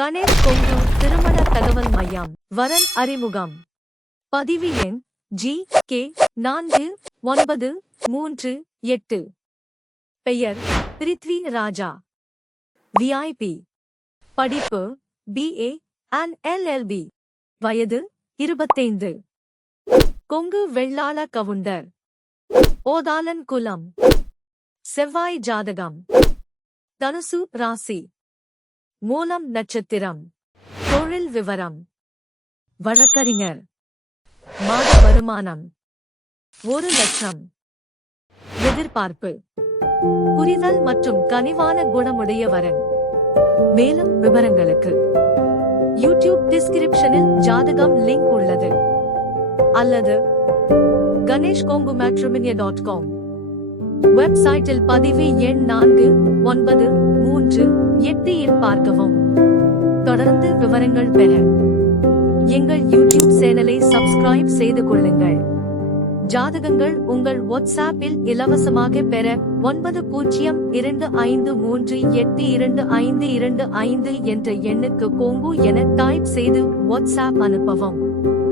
கணேஷ் கொங்கு திருமண தகவல் மையம் வரன் அறிமுகம். பதிவு எண் ஜி கே நான்கு ஒன்பது மூன்று எட்டு. பெயர் பிரித்வி ராஜா. விஐபி படிப்பு பிஏ அண்ட் எல்எல்பி வயது இருபத்தைந்து. கொங்கு வெள்ளாள கவுண்டர். ஓதாலன் குலம். செவ்வாய் ஜாதகம். தனுசு ராசி. மூலம் நட்சத்திரம். தொழில் விவரம். வழக்கறிஞர். மாத வருமானம். ஒரு லட்சம். எதிர்பார்ப்பு. புரிதல் மற்றும் கனிவான குணமுடைய வரன் மேலும் விவரங்களுக்கு. யூடியூப் டிஸ்கிரிப்ஷனில் ஜாதகம் லிங்க் உள்ளது. அல்லது கணேஷ் கோங்கு மேட்ரிமினிய டாட் காம். வெப்சைட்டில் பதிவு எண் நான்கு ஒன்பது மூன்று எட்டு இல் பார்க்கவும். தொடர்ந்து விவரங்கள் பெற எங்கள் யூடியூப் சேனலை சப்ஸ்கிரைப் செய்து கொள்ளுங்கள். ஜாதகங்கள் உங்கள் வாட்ஸ்ஆப்பில் இலவசமாக பெற ஒன்பது பூஜ்ஜியம் இரண்டு ஐந்து மூன்று எட்டு இரண்டு ஐந்து இரண்டு ஐந்து என்ற எண்ணுக்கு கோங்கு என டைப் செய்து வாட்ஸ்ஆப் அனுப்பவும்.